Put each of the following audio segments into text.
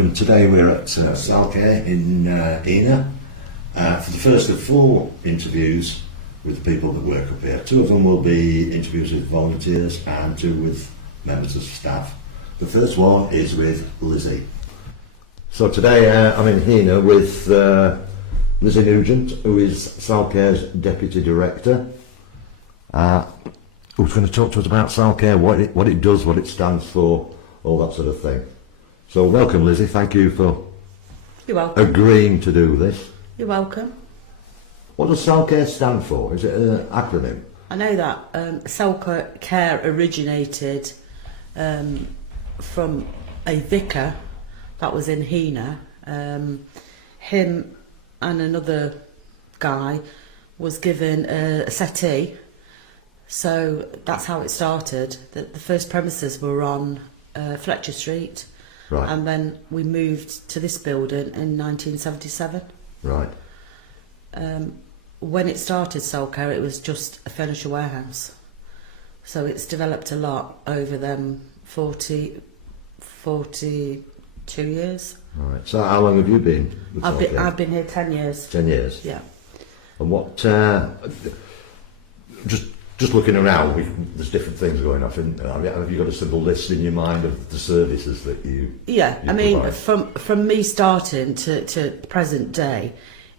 welcome. Today we're at Salcare in Heanor for the first of 4 interviews with the people that work up here. 2 of them will be interviews with volunteers and 2 with members of staff. The first one is with Lizzie. So today I'm in Heanor with Lizzie Nugent, who is Salcare's Deputy Director, who's going to talk to us about Salcare, what it does, what it stands for, all that sort of thing. So welcome, Lizzie. Thank you for agreeing to do this. You're welcome. What does Salcare stand for? Is it an acronym? I know that Salcare originated from a vicar that was in Heanor. Him and another guy was given a settee, so that's how it started. The first premises were on Fletcher Street, right, and then we moved to this building in 1977. Right. When it started Salcare, it was just a furniture warehouse, so it's developed a lot over them 42 years. Right. So how long have you been with Salcare? I've been here 10 years. 10 years? Yeah. And what, just looking around, there's different things going on. Have you got a simple list in your mind of the services that you I mean, from me starting to present day,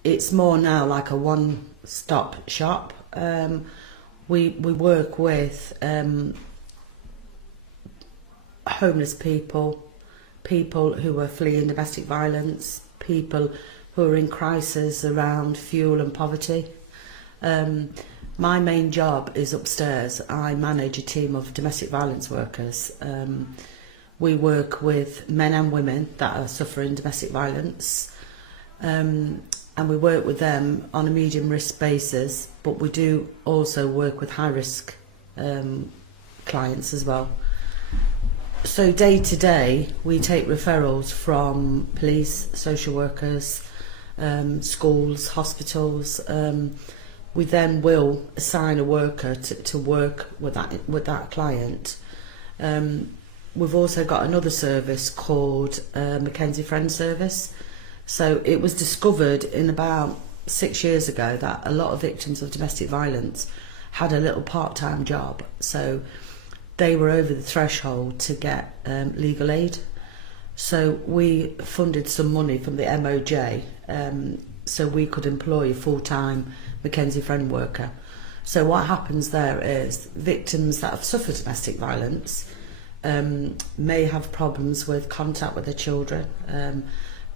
it's more now like a one-stop shop. We work with homeless people who are fleeing domestic violence, people who are in crisis around fuel and poverty. My main job is upstairs. I manage a team of domestic violence workers. We work with men and women that are suffering domestic violence, and we work with them on a medium risk basis, but we do also work with high risk clients as well. So day to day we take referrals from police, social workers, schools, hospitals. We then will assign a worker to work with that client. We've also got another service called Mackenzie Friend Service. So it was discovered in about 6 years ago that a lot of victims of domestic violence had a little part-time job. So they were over the threshold to get legal aid. So we funded some money from the MOJ so we could employ a full-time Mackenzie Friend worker. So what happens there is victims that have suffered domestic violence may have problems with contact with their children.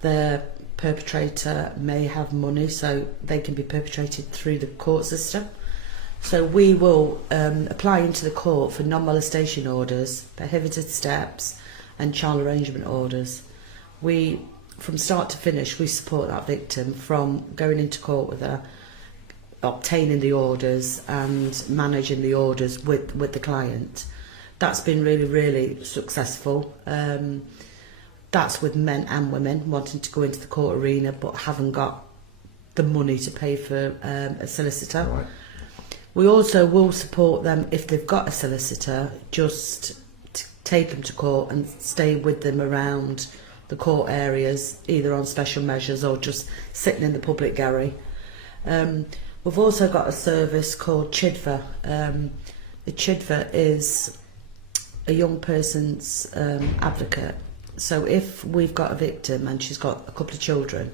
Their perpetrator may have money, so they can be perpetrated through the court system. So we will apply into the court for non-molestation orders, prohibited steps and child arrangement orders. From start to finish, we support that victim from going into court with her, obtaining the orders and managing the orders with the client. That's been really, really successful. That's with men and women wanting to go into the court arena but haven't got the money to pay for a solicitor. Right. We also will support them if they've got a solicitor, just to take them to court and stay with them around the court areas, either on special measures or just sitting in the public gallery. We've also got a service called CHIDVA. The CHIDVA is a young person's advocate. So if we've got a victim and she's got a couple of children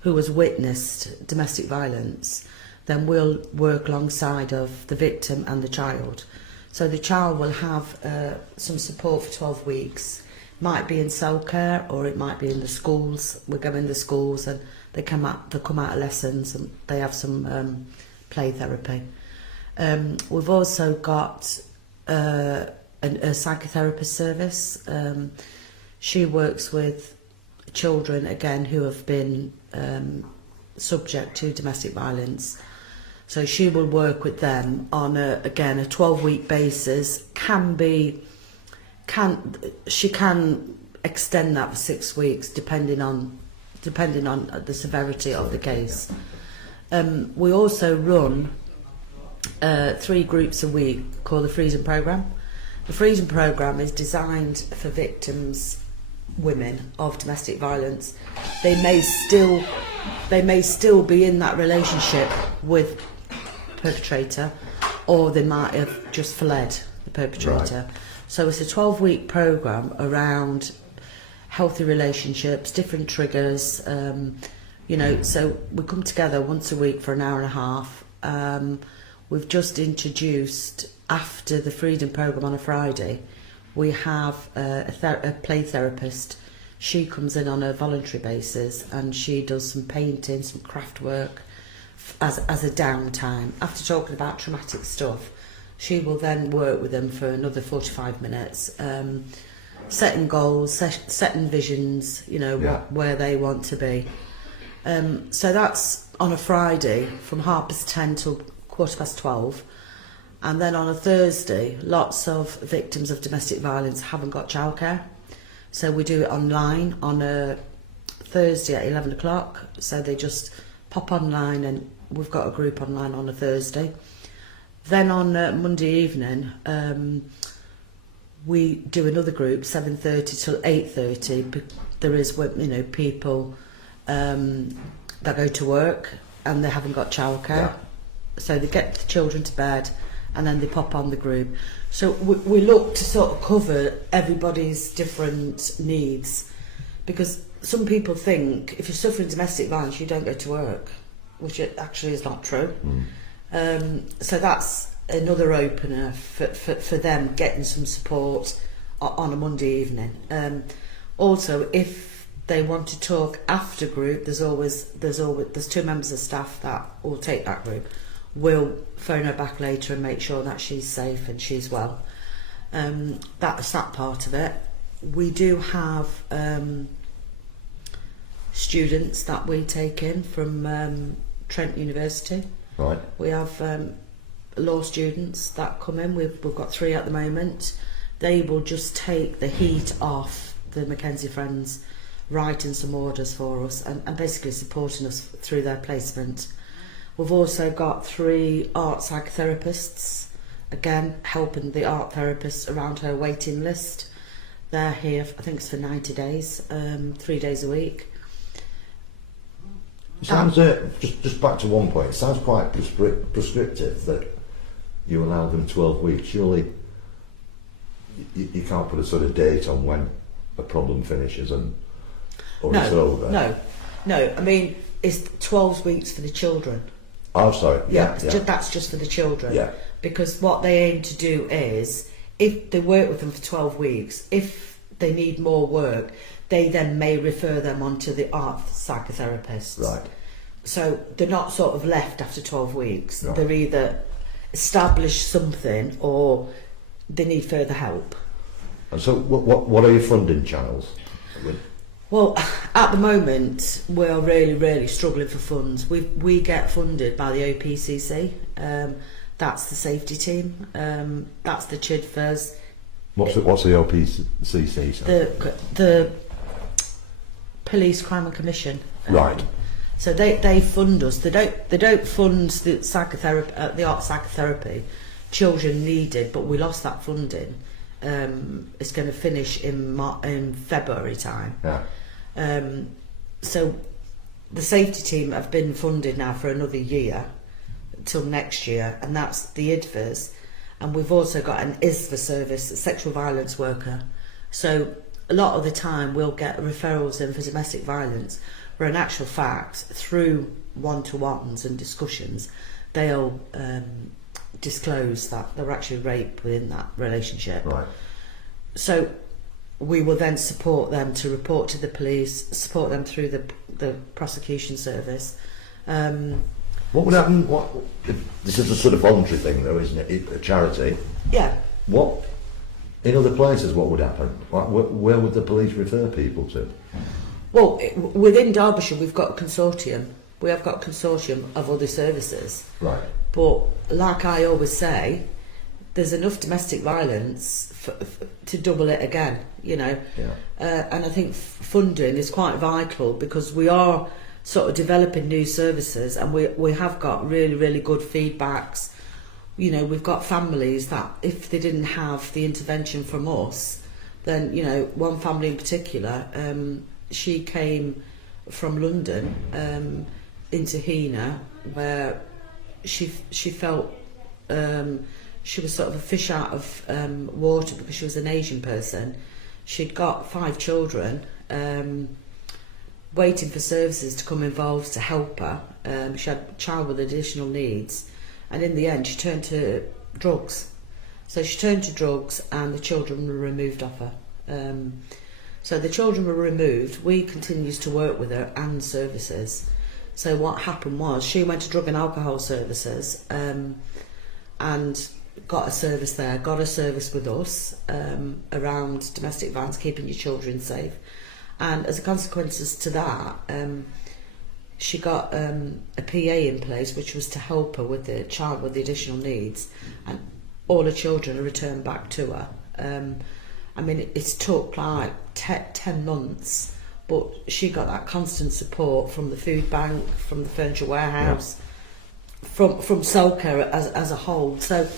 who has witnessed domestic violence, then we'll work alongside of the victim and the child. So the child will have some support for 12 weeks. Might be in Salcare or it might be in the schools. We go in the schools and they come out of lessons and they have some play therapy. We've also got a psychotherapist service. She works with children again who have been subject to domestic violence. So she will work with them on a 12-week basis. She can extend that for 6 weeks depending on the severity of the case. We also run 3 groups a week called the Freedom Programme. The Freedom Programme is designed for victims women of domestic violence, they may still be in that relationship with the perpetrator, or they might have just fled the perpetrator. Right. So it's a 12-week programme around healthy relationships, different triggers. So we come together once a week for an hour and a half. We've just introduced, after the Freedom Programme on a Friday, we have a play therapist. She comes in on a voluntary basis and she does some painting, some craft work as a downtime. After talking about traumatic stuff, she will then work with them for another 45 minutes, setting goals, setting visions, where they want to be. So that's on a Friday from 10:30 till 12:15. And then on a Thursday, lots of victims of domestic violence haven't got childcare. So we do it online on a Thursday at 11 o'clock. So they just pop online, and we've got a group online on a Thursday. Then on Monday evening, we do another group, 7:30 till 8:30. There is, people that go to work and they haven't got childcare. Yeah. So they get the children to bed and then they pop on the group. So we look to sort of cover everybody's different needs, because some people think if you're suffering domestic violence you don't go to work, which it actually is not true. So that's another opener for them, getting some support on a Monday evening. Also, if they want to talk after group, there's 2 members of staff that will take that group. We'll phone her back later and make sure that she's safe and she's well. That's that part of it. We do have students that we take in from Trent University. Right. We have law students that come in. We've got 3 at the moment. They will just take the heat off the Mackenzie Friends, writing some orders for us and basically supporting us through their placement. We've also got 3 art psychotherapists, again helping the art therapists around her waiting list. They're here, I think it's for 90 days, 3 days a week. Sounds just back to one point. It sounds quite prescriptive that you allow them 12 weeks. Surely you can't put a sort of date on when a problem finishes or it's over. No. I mean, it's 12 weeks for the children. Oh, sorry. Yeah. That's just for the children. Yeah. Because what they aim to do is, if they work with them for 12 weeks, if they need more work, they then may refer them on to the art psychotherapists. Right. So they're not sort of left after 12 weeks. Right. They're either established something or they need further help. And so what are your funding channels? Well, at the moment, we're really, really struggling for funds. We get funded by the OPCC. That's the safety team. That's the CHIDFAs. What's the OPCC? The Police Crime and Commission. Right. So they fund us. They don't fund the psychotherapy, the art psychotherapy. Children needed, but we lost that funding. It's going to finish in February time. Yeah. So the safety team have been funded now for another year till next year, and that's the IDVAs. And we've also got an ISVA service, a sexual violence worker. So a lot of the time we'll get referrals in for domestic violence, where in actual fact, through one-to-ones and discussions, they'll disclose that there were actually rape within that relationship. Right. So we will then support them to report to the police, support them through the prosecution service. What would happen? This is a sort of voluntary thing, though, isn't it? A charity. Yeah. What in other places? What would happen? Where would the police refer people to? Well, within Derbyshire, we've got a consortium. We have got a consortium of other services. Right. But like I always say, there's enough domestic violence to double it again, Yeah. And I think funding is quite vital, because we are sort of developing new services, and we have got really, really good feedbacks. We've got families that if they didn't have the intervention from us, then, you know, one family in particular, she came from London into Heanor, where she felt she was sort of a fish out of water because she was an Asian person. She'd got 5 children, waiting for services to come involved to help her. She had a child with additional needs, and in the end she turned to drugs. So she turned to drugs and the children were removed off her. So the children were removed. We continued to work with her and services. So what happened was she went to drug and alcohol services and got a service there, got a service with us around domestic violence, keeping your children safe. And as a consequence to that, she got a PA in place, which was to help her with the child with the additional needs, and all her children are returned back to her. I mean, it's took like 10 months, but she got that constant support from the food bank, from the furniture warehouse, from Salcare as a whole. So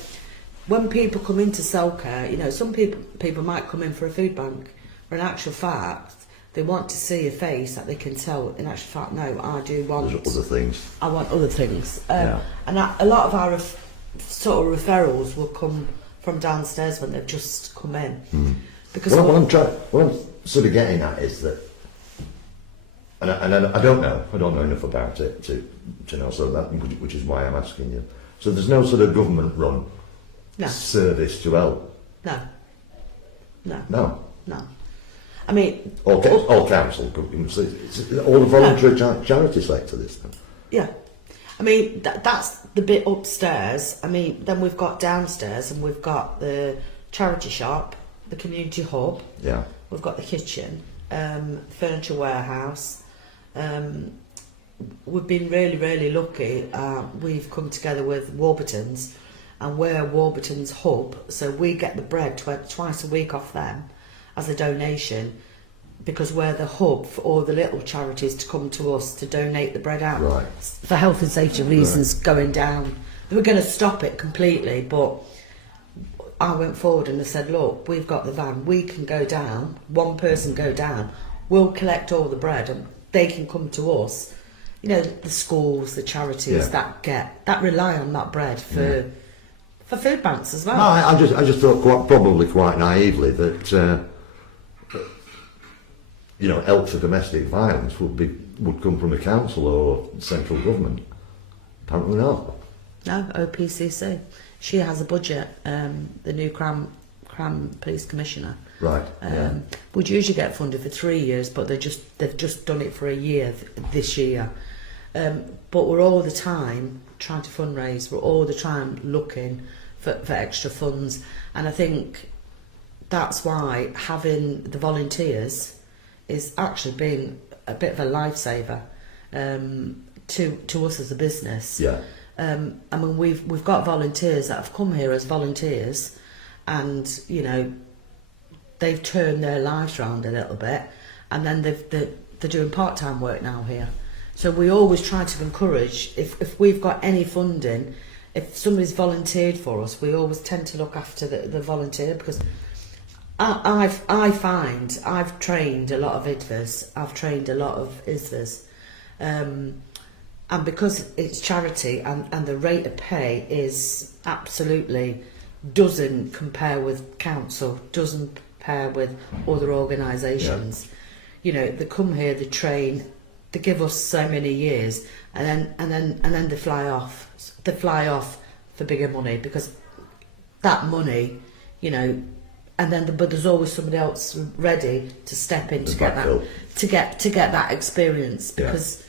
when people come into Salcare, you know, some people might come in for a food bank, but in actual fact, they want to see a face that they can tell. In actual fact, no, I do want... There's other things. I want other things. And a lot of our sort of referrals will come from downstairs when they've just come in. Because what I'm sort of getting at is that, and I don't know enough about it to know, so that, which is why I'm asking you. So there's no sort of government-run service to help? No. I mean... All council, all the voluntary charity sector, this then? Yeah. I mean, that's the bit upstairs. I mean, then we've got downstairs and we've got the charity shop, the community hub. Yeah. We've got the kitchen, furniture warehouse. We've been really, really lucky. We've come together with Warburton's, and we're Warburton's hub, so we get the bread twice a week off them as a donation, because we're the hub for all the little charities to come to us to donate the bread out. Right. For health and safety reasons, going down. They were going to stop it completely, but I went forward and I said, look, we've got the van, we can go down, one person go down, we'll collect all the bread and they can come to us. You know, the schools, the charities that rely on that bread for food banks as well. No, I just thought probably quite naively that you know, help for domestic violence would come from the council or central government. Apparently not. No, OPCC. She has a budget. The new Cram Police Commissioner. Right. Would usually get funded for 3 years, but they've just done it for a year this year. But we're all the time trying to fundraise. We're all the time looking for extra funds, and I think that's why having the volunteers is actually been a bit of a lifesaver to us as a business. Yeah. I mean, we've got volunteers that have come here as volunteers, and you know, they've turned their lives around a little bit, and then they're doing part-time work now here. So we always try to encourage, if we've got any funding, if somebody's volunteered for us, we always tend to look after the volunteer, because I find I've trained a lot of IDVAs, I've trained a lot of ISVAs, and because it's charity and the rate of pay is absolutely doesn't compare with council, doesn't compare with other organisations. You know, they come here, they train, they give us so many years, and then they fly off. They fly off for bigger money, because that money, you know. And then, but there's always somebody else ready to step in to get that experience, because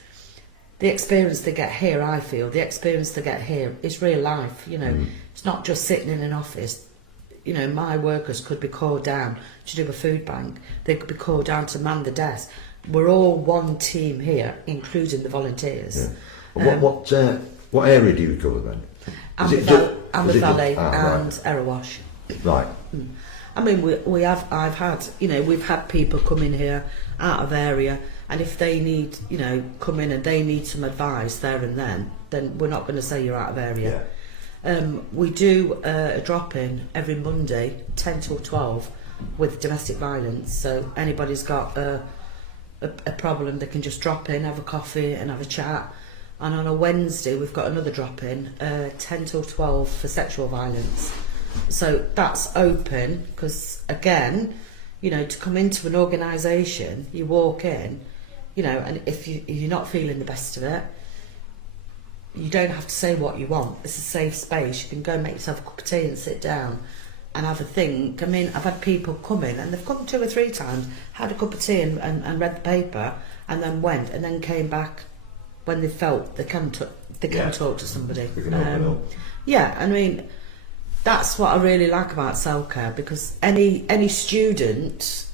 the experience they get here, I feel, the experience they get here is real life. You know, it's not just sitting in an office. You know, my workers could be called down to do a food bank. They could be called down to man the desk. We're all one team here, including the volunteers. Yeah. What area do you cover then? Amber Valley and Erewash. Right. I mean, I've had, you know, we've had people come in here out of area, and if they need, you know, come in and they need some advice there and then we're not going to say you're out of area. We do a drop-in every Monday, 10 till 12, with domestic violence. So anybody's got a problem, they can just drop in, have a coffee and have a chat. And on a Wednesday we've got another drop in, 10 till 12 for sexual violence. So that's open, because again, you know, to come into an organisation, you walk in, you know, and if you're not feeling the best of it, you don't have to say what you want. It's a safe space. You can go and make yourself a cup of tea and sit down and have a think. I mean, I've had people come in, and they've come 2 or 3 times, had a cup of tea and read the paper, and then went, and then came back when they felt they can talk to somebody. Yeah, I mean, that's what I really like about Salcare, because any student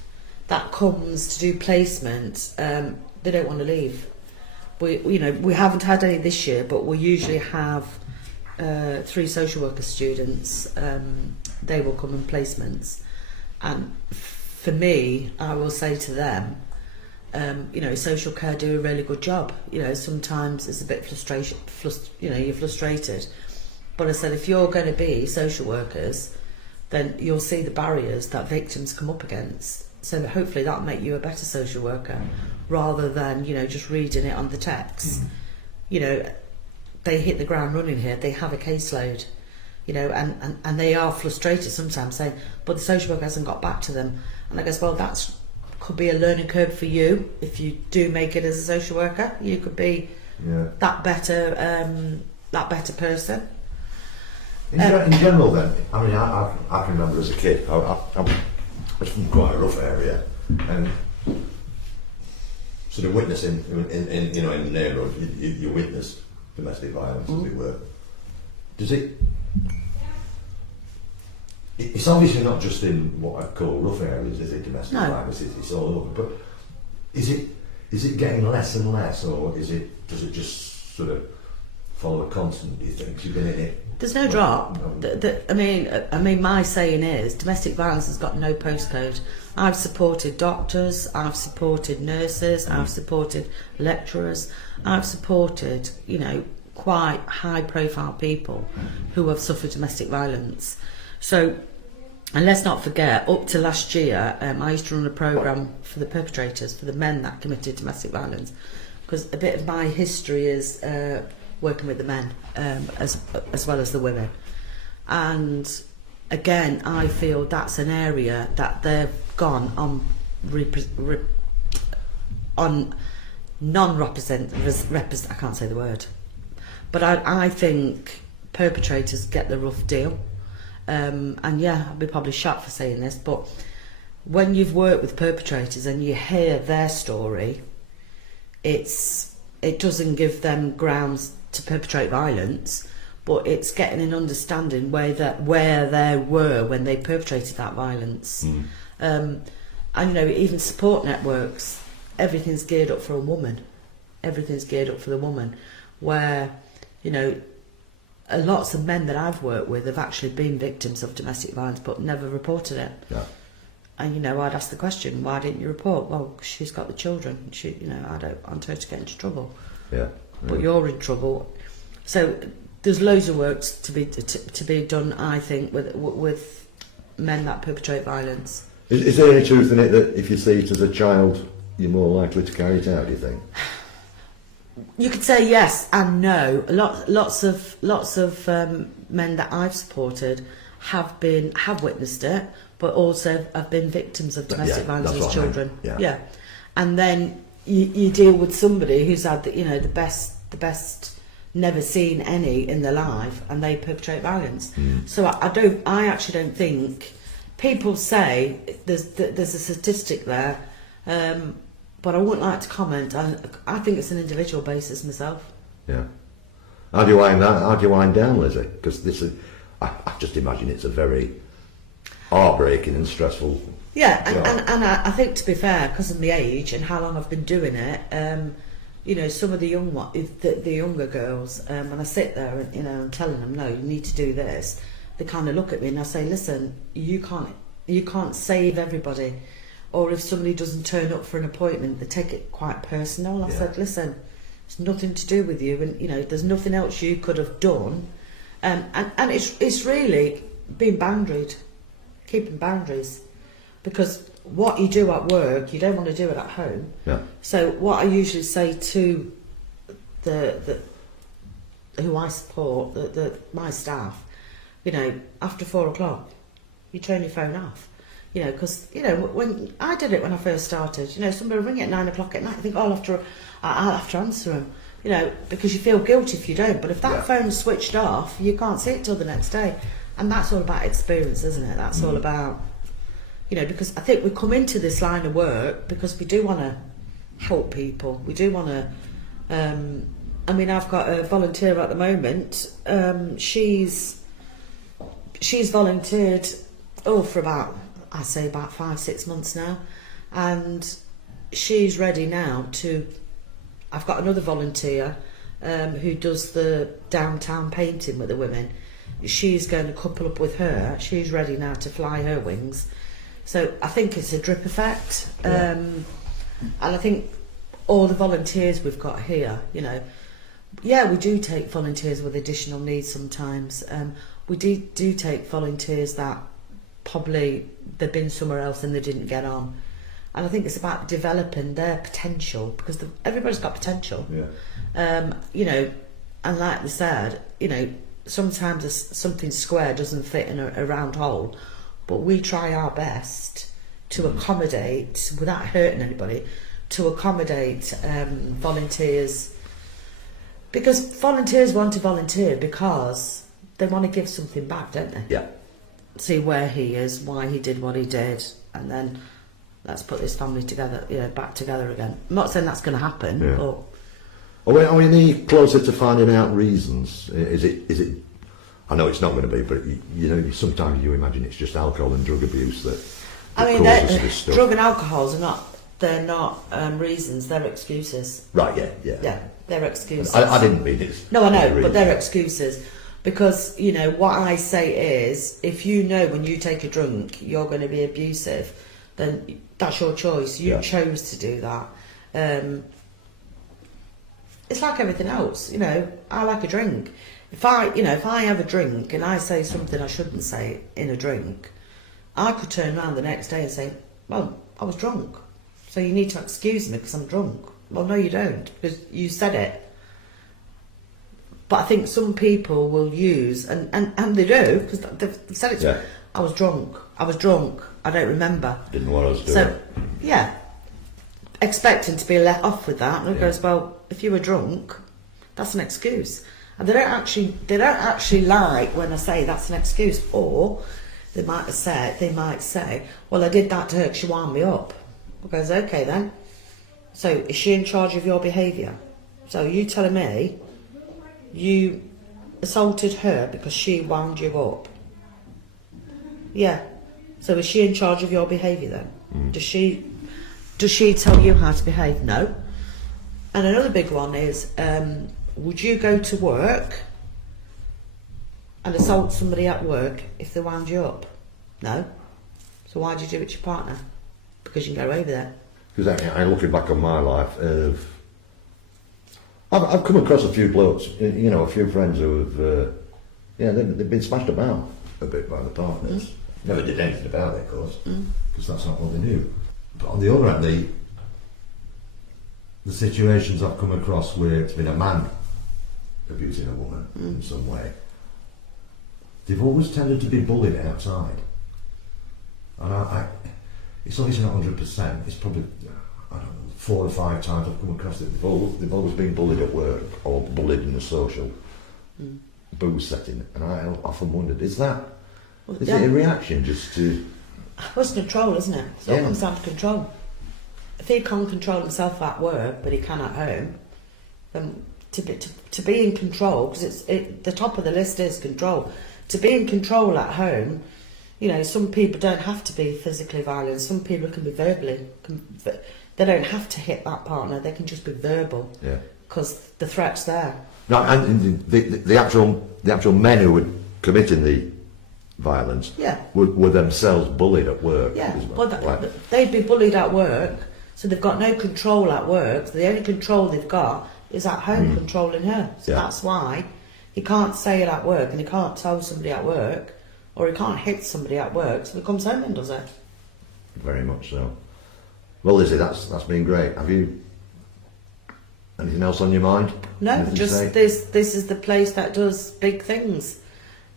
that comes to do placement, they don't want to leave. We haven't had any this year, but we usually have 3 social worker students. They will come in placements, and for me, I will say to them, you know, social care do a really good job. You know, sometimes it's a bit you're frustrated. But I said, if you're going to be social workers, then you'll see the barriers that victims come up against. So that hopefully that'll make you a better social worker, rather than, you know, just reading it on the text. You know, they hit the ground running here. They have a caseload, you know, and they are frustrated sometimes, saying, but the social worker hasn't got back to them. And I guess, well, that's could be a learning curve for you. If you do make it as a social worker, you could be that better person. In general, then, I mean, I can remember as a kid, I was from quite a rough area, and sort of witnessing in you know, in the neighbourhood, you witness domestic violence, as it were. Does it? It's obviously not just in what I call rough areas, is it? Domestic violence, it's all over. But is it getting less and less, or does it just sort of follow a constant? Do you think you've been in it? There's no drop. I mean, my saying is, domestic violence has got no postcode. I've supported doctors, I've supported nurses, I've supported lecturers, I've supported, you know, quite high-profile people who have suffered domestic violence. So, and let's not forget, up to last year, I used to run a programme for the perpetrators, for the men that committed domestic violence, because a bit of my history is working with the men as well as the women. And again, I feel that's an area that they've gone on non-represent. I can't say the word, but I think perpetrators get the rough deal. And yeah, I'd be probably shocked for saying this, but when you've worked with perpetrators and you hear their story, it doesn't give them grounds to perpetrate violence, but it's getting an understanding where they were when they perpetrated that violence. And you know, even support networks, everything's geared up for a woman. Everything's geared up for the woman, where, you know, lots of men that I've worked with have actually been victims of domestic violence but never reported it. Yeah. And you know, I'd ask the question, why didn't you report? Well, she's got the children. You know, I don't want her to get into trouble. Yeah. But you're in trouble. So there's loads of work to be done, I think, with men that perpetrate violence. Is there any truth in it that if you see it as a child, you're more likely to carry it out, do you think? You could say yes and no. Lots of men that I've supported have witnessed it, but also have been victims of domestic violence as children. Yeah. And then you deal with somebody who's had the best never seen any in their life, and they perpetrate violence. So I actually don't think, people say there's a statistic there, but I wouldn't like to comment. I think it's an individual basis myself. Yeah. How do you wind down, Lizzie? Because this is, I just imagine it's a very heartbreaking and stressful. Yeah, and I think, to be fair, because of my age and how long I've been doing it, you know, some of the younger girls, when I sit there and, you know, I'm telling them, no, you need to do this, they kind of look at me and I say, listen, you can't save everybody. Or if somebody doesn't turn up for an appointment, they take it quite personal. I said, listen, it's nothing to do with you, and you know, there's nothing else you could have done. And it's really being boundaried, keeping boundaries. because what you do at work, you don't want to do it at home. Yeah. So what I usually say to the who I support, my staff, you know, after 4 o'clock, you turn your phone off. You know, because, you know, when I did it when I first started, you know, somebody would ring at 9 o'clock at night, I think, oh, I'll have to answer them, you know, because you feel guilty if you don't. But if that phone's switched off, you can't see it till the next day. And that's all about experience, isn't it? That's all about, you know, because I think we come into this line of work because we do want to help people. We do want to, I mean, I've got a volunteer at the moment. She's volunteered, for about 5-6 months now, and she's ready now to. I've got another volunteer who does the downtown painting with the women. She's going to couple up with her. She's ready now to fly her wings. So I think it's a drip effect, and I think all the volunteers we've got here, you know, we do take volunteers with additional needs sometimes. We do take volunteers that probably they've been somewhere else and they didn't get on, and I think it's about developing their potential, because everybody's got potential. You know, and like they said, you know, sometimes something square doesn't fit in a round hole, but we try our best to accommodate, without hurting anybody, to accommodate volunteers, because volunteers want to volunteer because they want to give something back, don't they? Yeah. See where he is, why he did what he did, and then let's put this family together, back together again. I'm not saying that's going to happen, but are we any closer to finding out reasons? Is it? I know it's not going to be, but you know, sometimes you imagine it's just alcohol and drug abuse that causes this stuff. Drug and alcohol they're not reasons, they're excuses. Right? Yeah. They're excuses. I didn't mean it. No, I know, but they're excuses. Because, you know, what I say is, if you know when you take a drink you're going to be abusive, then that's your choice. You chose to do that. It's like everything else, you know. I like a drink. If I have a drink and I say something I shouldn't say in a drink, I could turn around the next day and say, well, I was drunk, so you need to excuse me because I'm drunk. Well, no, you don't, because you said it. But I think some people will use, and they do, because they've said it to me, I was drunk, I don't remember. Didn't know what I was doing. So, expecting to be let off with that, and it goes, well, if you were drunk, that's an excuse. And they don't actually like when I say that's an excuse, or they might say, well, I did that to her because she wound me up. I goes, okay then. So is she in charge of your behaviour? So you telling me you assaulted her because she wound you up? Yeah. So is she in charge of your behaviour then? Does she tell you how to behave? No. And another big one is, would you go to work and assault somebody at work if they wound you up? No. So why did you do it to your partner? Because you can get away with it. Because I'm looking back on my life, I've come across a few blokes, you know, a few friends who have, they've been smashed about a bit by the partners. Never did anything about it, of course, because that's not what they knew. But on the other hand, the situations I've come across where it's been a man abusing a woman in some way, they've always tended to be bullied outside. And it's obviously not 100%, it's probably, I don't know, 4 or 5 times I've come across it. They've always been bullied at work or bullied in a social booze setting. And I often wondered, is it a reaction just to... Well, it's control, isn't it? So it comes down to control. If he can't control himself at work, but he can at home, then to be in control, because the top of the list is control. To be in control at home, you know, some people don't have to be physically violent. Some people can be verbally. They don't have to hit that partner. They can just be verbal. Yeah. Because the threat's there. No, and the actual men who were committing the violence were themselves bullied at work. Yeah. Well, they'd be bullied at work, so they've got no control at work. So the only control they've got is at home, controlling her. So that's why he can't say it at work, and he can't tell somebody at work, or he can't hit somebody at work, so he comes home and does it. very much so. Well, Lizzie, that's been great. Have you anything else on your mind? No, Anything to just say? this is the place that does big things.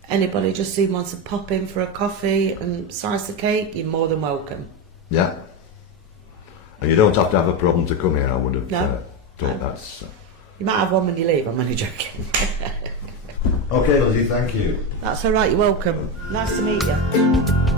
Anybody just who wants to pop in for a coffee and slice of cake, you're more than welcome. Yeah. And you don't have to have a problem to come here. I would have No. thought No. that's. You might have one when you leave, I'm only joking. Okay, Lizzie. Thank you. That's all right, you're welcome. Nice to meet you.